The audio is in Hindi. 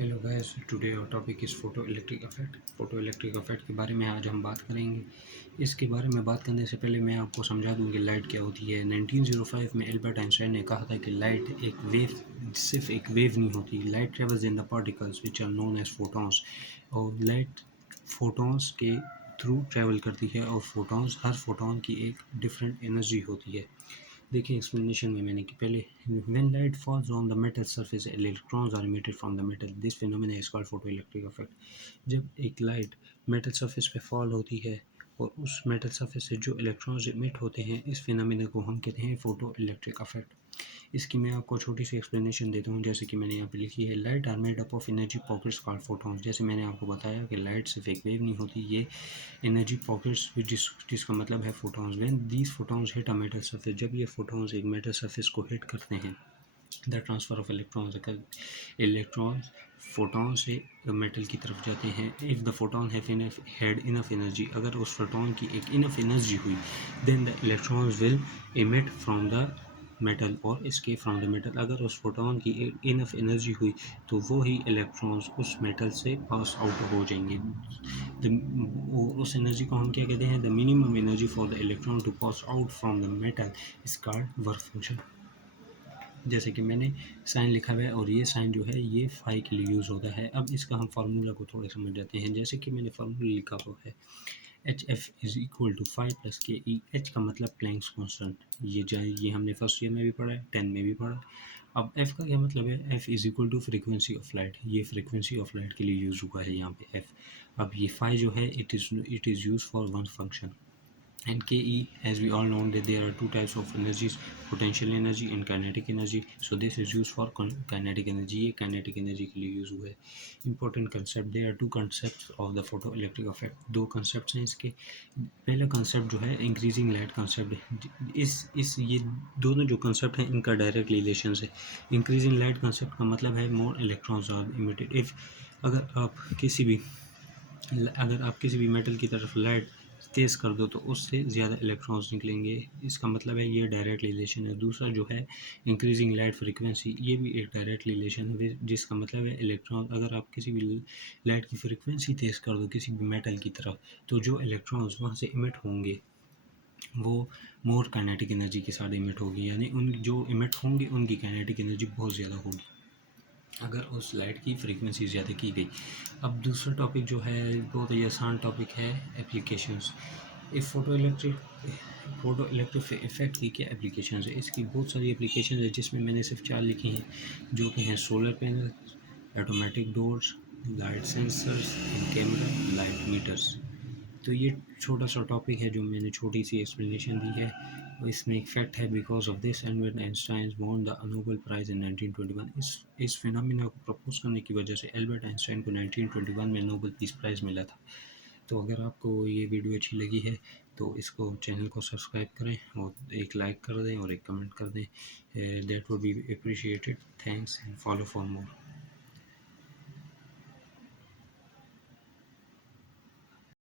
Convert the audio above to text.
Hello guys, today our topic is photo electric effect. Photo electric effect के बारे में आज हम बात करेंगे। इसके बारे में बात करने से पहले मैं आपको समझा दूं कि लाइट क्या होती है। 1905 में एल्बर्ट आइंस्टाइन ने कहा था कि लाइट एक वेव, सिर्फ एक वेव नहीं होती। Light travels in the particles which are known as photons. और लाइट फोटॉन्स के थ्रू ट्रैवल करती है और फोटॉन्स, हर फोटॉन की एक डिफरेंट एनर्जी होती है। देखिए एक्सप्लेनेशन में मैंने कि पहले when light falls on the metal surface electrons are emitted from the metal, this phenomena is called photo electric effect. जब एक लाइट मेटल सरफेस पे फॉल होती है और उस मेटल सरफेस से जो इलेक्ट्रॉन्स इमिट होते हैं, इस फिनोमेना को हम कहते हैं फोटो इलेक्ट्रिक इफेक्ट। इसकी मैं आपको छोटी सी एक्सप्लेनेशन देता हूँ, जैसे कि मैंने यहाँ पे लिखी है। Light are made up of energy pockets called photons. जैसे मैंने आपको बताया कि लाइट सिर्फ एक वेव नहीं होती, ये एनर्जी पॉकेट्स जिसका मतलब है photons. When these photons hit a metal surface, जब ये फोटॉन्स एक मेटल सरफेस को हिट करते हैं, the transfer of electrons, electrons photon से मेटल की तरफ जाते हैं। If the photon had enough energy, अगर उस फोटॉन की एक इनफ एनर्जी हुई, then the electrons will emit from the metal और escape फ्रॉम द मेटल। अगर उस फोटॉन की इनफ एनर्जी हुई तो वो ही इलेक्ट्रॉन्स उस मेटल से पास आउट हो जाएंगे। उस एनर्जी को हम क्या कहते हैं? The minimum energy for the electron to pass out from the metal is called work function. जैसे कि मैंने साइन लिखा हुआ है और ये साइन जो है ये फाई के लिए यूज़ होता है। अब इसका हम फार्मूला को थोड़ा समझ जाते हैं। जैसे कि मैंने फार्मूला लिखा हुआ है, H F is equal to five plus K E. H का मतलब प्लैंक्स कांस्टेंट, ये हमने फर्स्ट ईयर में भी पढ़ा है, 10 में भी पढ़ा है। अब एफ का क्या मतलब है? F is equal to frequency of light. ये फ्रीक्वेंसी ऑफ लाइट के लिए यूज़ हुआ है यहाँ पे एफ। अब ये फाइव जो है it is use for one function. And Ke, as we all know that there are two types of energies, potential energy and kinetic energy. So this is used for kinetic energy. ये kinetic energy के लिए यूज़ हुआ है। Important concept, there are two concepts of the photoelectric effect. दो concepts हैं इसके। पहला concept जो है increasing light concept। इस ये दोनों जो concept हैं इनका direct relation है। increasing light concept का मतलब है more electrons are emitted if, अगर आप किसी भी मेटल की तरफ लाइट तेज़ कर दो तो उससे ज़्यादा इलेक्ट्रॉन्स निकलेंगे। इसका मतलब है ये डायरेक्ट रिलेशन है। दूसरा जो है इंक्रीजिंग लाइट फ्रीक्वेंसी, ये भी एक डायरेक्ट रिलेशन है, जिसका मतलब है इलेक्ट्रॉन, अगर आप किसी भी लाइट की फ्रीक्वेंसी तेज़ कर दो किसी भी मेटल की तरफ, तो जो इलेक्ट्रॉन्स वहाँ से इमिट होंगे वो मोर काइनेटिक एनर्जी के साथ इमिट होगी, यानी उन जो इमिट होंगे उनकी काइनेटिक एनर्जी बहुत ज़्यादा होगी अगर उस लाइट की फ्रीक्वेंसी ज़्यादा की गई। अब दूसरा टॉपिक जो है बहुत ही आसान टॉपिक है, एप्लीकेशंस। फोटो इलेक्ट्रिक इफेक्ट की क्या एप्लीकेशंस है? इसकी बहुत सारी एप्लीकेशंस है, जिसमें मैंने सिर्फ 4 लिखी हैं, जो कि हैं solar panel, automatic doors, light sensors, camera, light meters. तो ये छोटा सा टॉपिक है जो मैंने छोटी सी एक्सप्लेनेशन दी है। और इसमें एक फैक्ट है, because of this Albert Einstein won the Nobel prize इन 1921। इस फिनोमिना को प्रपोज करने की वजह से एल्बर्ट आइंस्टाइन को 1921 में नोबेल पीस प्राइज़ मिला था। तो अगर आपको ये वीडियो अच्छी लगी है तो इसको, चैनल को सब्सक्राइब करें और एक लाइक कर दें और एक कमेंट कर दें। That would be appreciated. Thanks and follow for more.